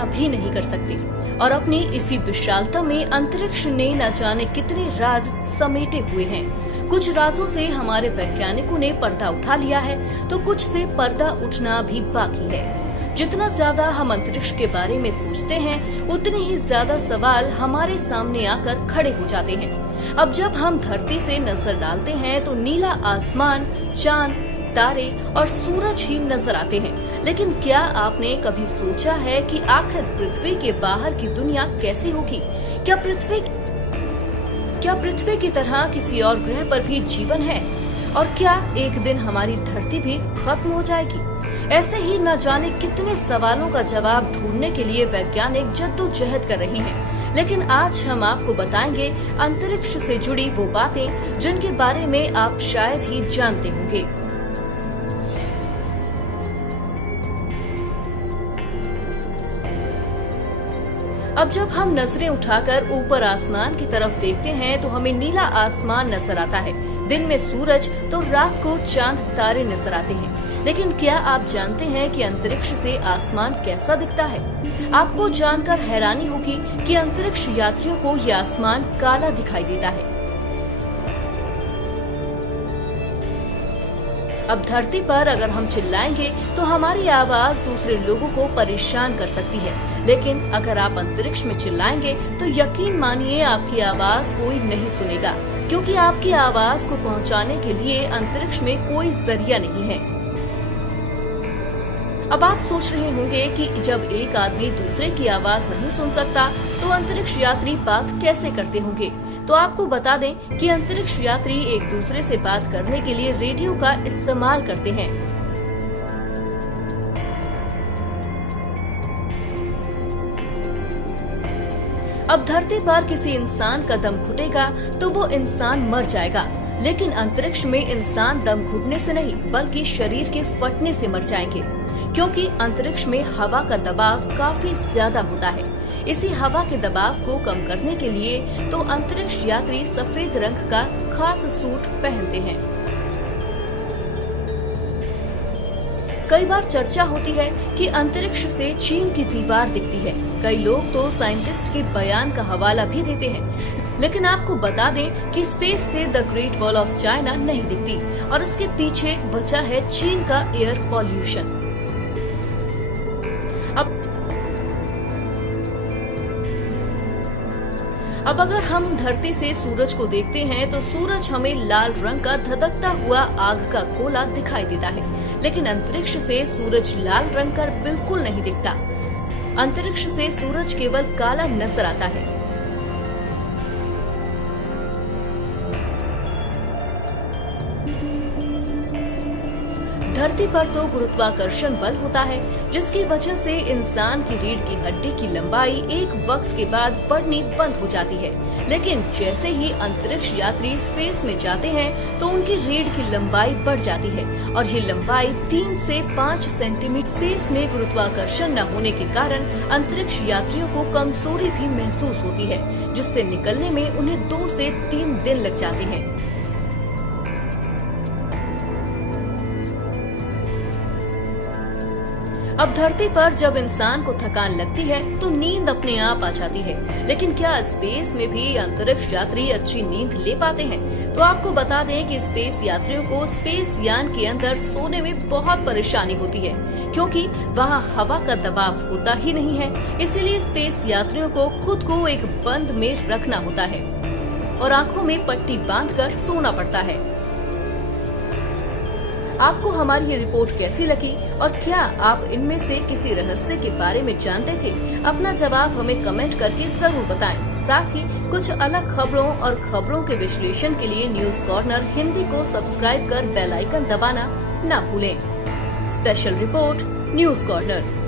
कल्पना भी नहीं कर सकते। और अपनी इसी विशालता में अंतरिक्ष ने न जाने कितने राज समेटे हुए हैं। कुछ राजों से हमारे वैज्ञानिकों ने पर्दा उठा लिया है, तो कुछ से पर्दा उठना भी बाकी है। जितना ज्यादा हम अंतरिक्ष के बारे में सोचते हैं, उतने ही ज्यादा सवाल हमारे सामने आकर खड़े हो जाते हैं। अब जब हम धरती से नजर डालते हैं तो नीला आसमान, चांद, तारे और सूरज ही नजर आते हैं। लेकिन क्या आपने कभी सोचा है कि आखिर पृथ्वी के बाहर की दुनिया कैसी होगी? क्या पृथ्वी की तरह किसी और ग्रह पर भी जीवन है? और क्या एक दिन हमारी धरती भी खत्म हो जाएगी? ऐसे ही न जाने कितने सवालों का जवाब ढूंढने के लिए वैज्ञानिक जद्दोजहद कर रहे हैं। लेकिन आज हम आपको बताएंगे अंतरिक्ष से जुड़ी वो बातें जिनके बारे में आप शायद ही जानते होंगे। अब जब हम नजरें उठाकर ऊपर आसमान की तरफ देखते हैं तो हमें नीला आसमान नजर आता है। दिन में सूरज तो रात को चांद, तारे नजर आते हैं। लेकिन क्या आप जानते हैं कि अंतरिक्ष से आसमान कैसा दिखता है? आपको जानकर हैरानी होगी कि अंतरिक्ष यात्रियों को यह आसमान काला दिखाई देता है। अब धरती पर अगर हम चिल्लाएंगे तो हमारी आवाज दूसरे लोगों को परेशान कर सकती है, लेकिन अगर आप अंतरिक्ष में चिल्लाएंगे तो यकीन मानिए आपकी आवाज कोई नहीं सुनेगा, क्योंकि आपकी आवाज को पहुंचाने के लिए अंतरिक्ष में कोई जरिया नहीं है। अब आप सोच रहे होंगे कि जब एक आदमी दूसरे की आवाज नहीं सुन सकता तो अंतरिक्ष यात्री बात कैसे करते होंगे? तो आपको बता दें कि अंतरिक्ष यात्री एक दूसरे से बात करने के लिए रेडियो का इस्तेमाल करते हैं। अब धरती पर किसी इंसान का दम घुटेगा तो वो इंसान मर जाएगा, लेकिन अंतरिक्ष में इंसान दम घुटने से नहीं बल्कि शरीर के फटने से मर जाएंगे, क्योंकि अंतरिक्ष में हवा का दबाव काफी ज्यादा होता है। इसी हवा के दबाव को कम करने के लिए तो अंतरिक्ष यात्री सफेद रंग का खास सूट पहनते हैं। कई बार चर्चा होती है कि अंतरिक्ष से चीन की दीवार दिखती है। कई लोग तो साइंटिस्ट के बयान का हवाला भी देते हैं, लेकिन आपको बता दें कि स्पेस से the great wall of China नहीं दिखती और इसके पीछे वजह है चीन का एयर पॉल्यूशन। अब अगर हम धरती से सूरज को देखते हैं तो सूरज हमें लाल रंग का धधकता हुआ आग का गोला दिखाई देता है, लेकिन अंतरिक्ष से सूरज लाल रंग का बिल्कुल नहीं दिखता। अंतरिक्ष से सूरज केवल काला नजर आता है। धरती पर तो गुरुत्वाकर्षण बल होता है, जिसकी वजह से इंसान की रीढ़ की हड्डी की लंबाई एक वक्त के बाद बढ़नी बंद हो जाती है। लेकिन जैसे ही अंतरिक्ष यात्री स्पेस में जाते हैं तो उनकी रीढ़ की लंबाई बढ़ जाती है और ये लंबाई 3 से 5 सेंटीमीटर। स्पेस में गुरुत्वाकर्षण न होने के कारण अंतरिक्ष यात्रियों को कमजोरी भी महसूस होती है, जिससे निकलने में उन्हें 2 से 3 दिन लग जाते हैं। अब धरती पर जब इंसान को थकान लगती है तो नींद अपने आप आ जाती है, लेकिन क्या स्पेस में भी अंतरिक्ष यात्री अच्छी नींद ले पाते हैं? तो आपको बता दें कि स्पेस यात्रियों को स्पेस यान के अंदर सोने में बहुत परेशानी होती है, क्योंकि वहां हवा का दबाव होता ही नहीं है। इसीलिए स्पेस यात्रियों को खुद को एक बंद में रखना होता है और आंखों में पट्टी बांधकर सोना पड़ता है। आपको हमारी ये रिपोर्ट कैसी लगी और क्या आप इनमें से किसी रहस्य के बारे में जानते थे? अपना जवाब हमें कमेंट करके जरूर बताएं। साथ ही कुछ अलग खबरों और खबरों के विश्लेषण के लिए न्यूज कॉर्नर हिंदी को सब्सक्राइब कर बेल आइकन दबाना न भूलें। Special report news corner.